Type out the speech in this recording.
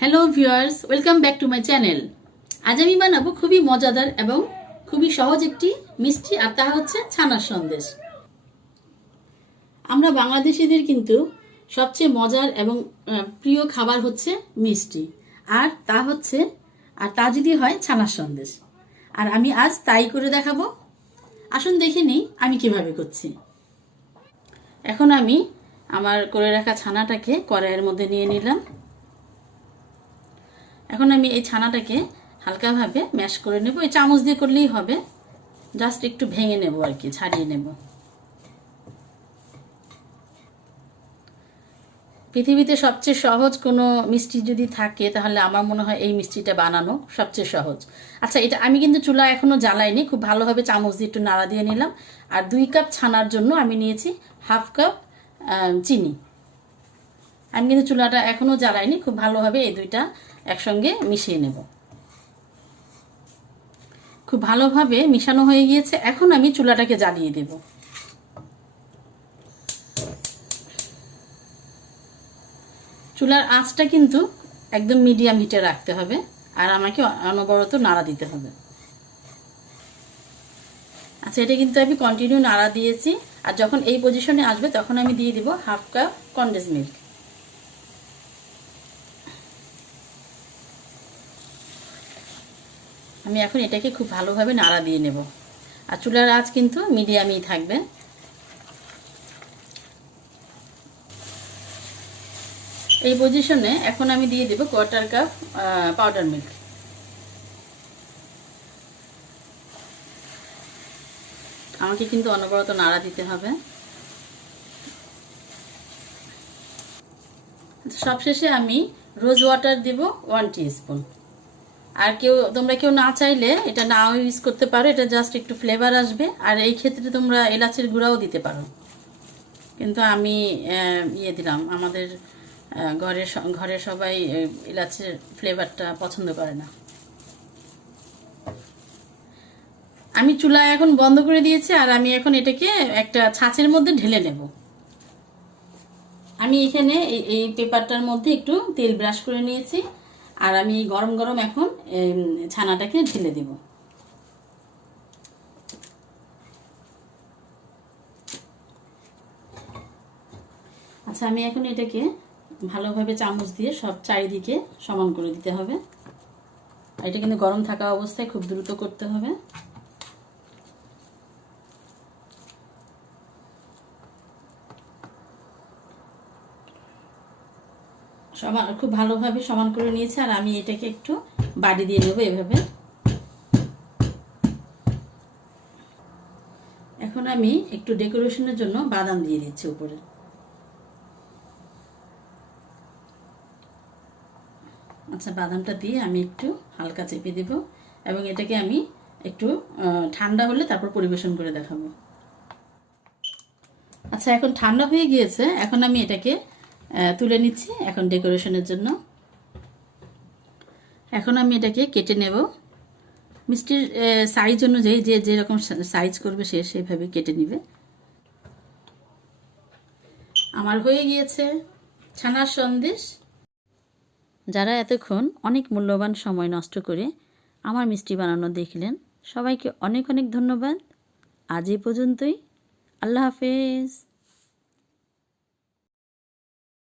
Hello viewers, welcome back to my channel. আজ আমি বানাবো খুবই মজাদার এবং খুবই সহজ একটি মিষ্টি, আর তা হচ্ছে ছানার সন্দেশ। আমরা বাংলাদেশিদের কিন্তু সবচেয়ে মজার এবং প্রিয় খাবার হচ্ছে মিষ্টি, আর তা যদি হয় ছানার সন্দেশ। আর আমি আজ তাই করে দেখাবো। আসুন দেখে নিই আমি কিভাবে করছি। এখন আমি আমার করে রাখা ছানাটাকে কড়াইয়ের মধ্যে নিয়ে নিলাম। এখন আমি এই ছানাটাকে হালকাভাবে ম্যাশ করে নেব। এই চামচ দিয়ে করলেই হবে, জাস্ট একটু ভেঙে নেব আর কি, ছাড়িয়ে নেব। পৃথিবীতে সবচেয়ে সহজ কোনো মিষ্টি যদি থাকে তাহলে আমার মনে হয় এই মিষ্টিটা বানানো সবচেয়ে সহজ। আচ্ছা, এটা আমি কিন্তু চুলা এখনও জ্বালাইনি, খুব ভালোভাবে চামচ দিয়ে একটু নাড়া দিয়ে নিলাম। আর 2 কাপ ছানার জন্য আমি নিয়েছি হাফ কাপ চিনি। আমি কিন্তু চুলাটা এখনও জ্বালাইনি, খুব ভালোভাবে এই দুইটা একসঙ্গে মিশিয়ে নেব। খুব ভালোভাবে মিশানো হয়ে গিয়েছে। এখন আমি চুলাটাকে জ্বালিয়ে দেব। চুলার আঁচটা কিন্তু একদম মিডিয়াম হিটে রাখতে হবে, আর আমাকে অনবরত নাড়া দিতে হবে। আচ্ছা, এটা কিন্তু আমি কন্টিনিউ নাড়া দিয়েছি। আর যখন এই পজিশনে আসবে তখন আমি দিয়ে দিব হাফ কাপ কনডেন্স মিল্ক। আমি এখন এটাকে খুব ভালোভাবে নাড়া দিয়ে নেব। আর চুলার আঁচ কিন্তু মিডিয়ামই থাকবে। এই পজিশনে এখন আমি দিয়ে দেব 1/4 কাপ পাউডার মিল্ক। আমাকে কিন্তু অনবরত নাড়া দিতে হবে। সবশেষে আমি রোজ ওয়াটার দেব 1 টিস্পুন। আর তোমরা কেউ না চাইলে এটা নাও ইউজ করতে পারো, এটা জাস্ট একটু ফ্লেভার আসবে। আর এই ক্ষেত্রে তোমরা এলাচের গুঁড়াও দিতে পারো, কিন্তু আমি দিলাম। আমাদের ঘরে সবাই এলাচের ফ্লেভারটা পছন্দ করে না। আমি চুলা এখন বন্ধ করে দিয়েছি, আর আমি এখন এটাকে একটা ছাঁচের মধ্যে ঢেলে নেব। আমি এখানে এই পেপারটার মধ্যে একটু তেল ব্রাশ করে নিয়েছি, আর আমি গরম গরম এখন ছানাটাকে ঢেলে দেব। আচ্ছা, আমি এখন এটাকে ভালোভাবে চামচ দিয়ে সব চারিদিকে সমান করে দিতে হবে। আর এটা কিন্তু গরম থাকা অবস্থায় খুব দ্রুত করতে হবে। খুব ভালোভাবে সমান করে নিয়েছি, আর আমি এটাকে একটু বাড়ি দিয়ে নেব এভাবে। এখন আমি একটু ডেকোরেশনের জন্য বাদাম দিয়ে দিচ্ছি উপরে। আচ্ছা, বাদামটা দিয়ে আমি একটু হালকা চেপে দেব, এবং এটাকে আমি একটু ঠান্ডা হলে তারপর পরিবেশন করে দেখাবো। আচ্ছা, এখন ঠান্ডা হয়ে গিয়েছে। এখন আমি এটাকে তুলে নিচ্ছি এখন ডেকোরেশনের জন্য। এখন আমি এটাকে কেটে নেব মিষ্টির সাইজ অনুযায়ী। যে যেরকম সাইজ করবে সে সেভাবে কেটে নেবে। আমার হয়ে গিয়েছে ছানার সন্দেশ। যারা এতক্ষণ অনেক মূল্যবান সময় নষ্ট করে আমার মিষ্টি বানানো দেখলেন, সবাইকে অনেক অনেক ধন্যবাদ। আজ এই পর্যন্তই। আল্লাহ হাফেজ।